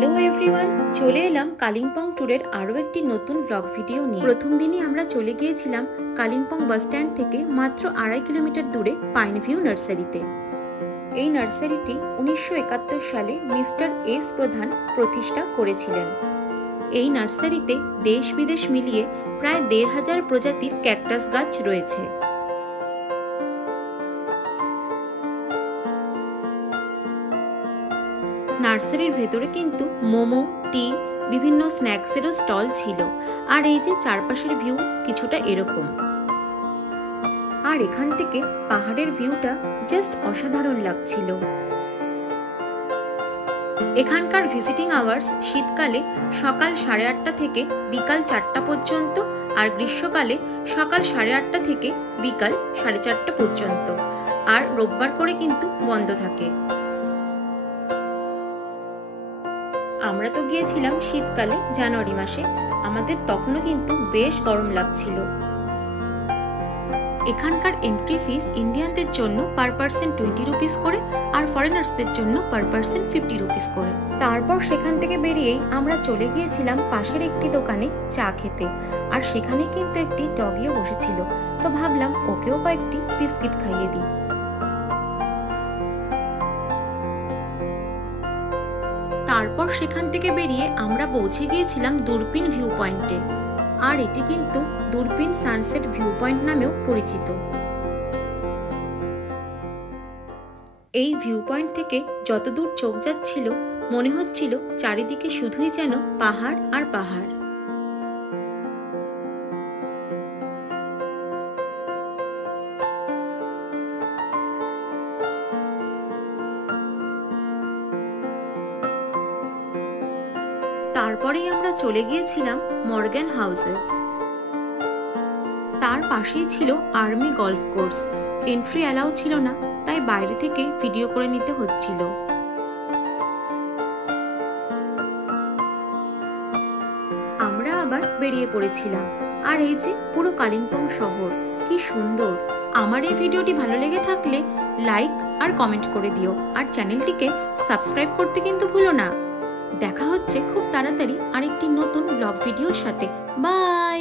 Hello everyone, চলে এলাম কালিম্পং ট্যুরের আরও একটি নতুন ব্লগ ভিডিও নিয়ে। প্রথম দিনই আমরা চলে গিয়েছিলাম কালিম্পং বাস স্ট্যান্ড থেকে মাত্র 2.5 কিলোমিটার দূরে পাইন ভিউ নার্সারিতে। এই নার্সারিটি 1971 সালে মিস্টার এস প্রধান প্রতিষ্ঠা করেছিলেন। এই নার্সারিতে দেশ বিদেশ মিলিয়ে প্রায় 1,500 প্রজাতির ক্যাকটাস গাছ রয়েছে। নার্সারির ভেতরে কিন্তু মোমো, টি, বিভিন্ন স্ন্যাক্সেরও স্টল ছিল। আর এই যে চারপাশের ভিউ কিছুটা এরকম। আর এখান থেকে পাহাড়ের ভিউটা জাস্ট অসাধারণ লাগছিল। এখানকার ভিজিটিং আওয়ার্স শীতকালে সকাল 8:30 থেকে বিকাল 4টা পর্যন্ত, আর গ্রীষ্মকালে সকাল 8:30 থেকে বিকাল 4:30 পর্যন্ত। আর রোববার করে কিন্তু বন্ধ থাকে। আমরা তো গিয়েছিলাম শীতকালে, জানুয়ারি মাসে। আমাদের তখনও কিন্তু বেশ গরম লাগছিল। এখানকার এন্ট্রি ফিস ইন্ডিয়ানদের জন্য পার পার্সন 20 রুপিস করে, আর ফরেনার্সদের জন্য পার পার্সন 50 রুপিস করে। তারপর সেখান থেকে বেরিয়েই আমরা চলে গিয়েছিলাম পাশের একটি দোকানে চা খেতে। আর সেখানে কিন্তু একটি ডগিও বসেছিল, তো ভাবলাম ওকেও কয়েকটি বিস্কিট খাইয়ে দিই। তারপর সেখান থেকে বেরিয়ে আমরা পৌঁছে গিয়েছিলাম দূরবীন ভিউ পয়েন্টে। আর এটি কিন্তু দূরবীন সানসেট ভিউ পয়েন্ট নামেও পরিচিত। এই ভিউ পয়েন্ট থেকে যতদূর চোখ যাচ্ছিল মনে হচ্ছিল চারিদিকে শুধুই যেন পাহাড় আর পাহাড়। তারপরেই আমরা চলে গিয়েছিলাম মর্গ্যান হাউসে। তার পাশেই ছিল army golf course. Entry allow ছিল না, তাই বাইরে থেকে ভিডিও করে নিতে হচ্ছিল। আমরা আবার বেরিয়ে পড়েছিলাম। আর এই যে পুরো কালিম্পং শহর, কি সুন্দর। আমার এই ভিডিওটি ভালো লেগে থাকলে লাইক আর কমেন্ট করে দিও, আর চ্যানেলটিকে সাবস্ক্রাইব করতে কিন্তু ভুলো না। দেখা হচ্ছে খুব তাড়াতাড়ি আরেকটি নতুন ব্লগ ভিডিওর সাথে। বাই।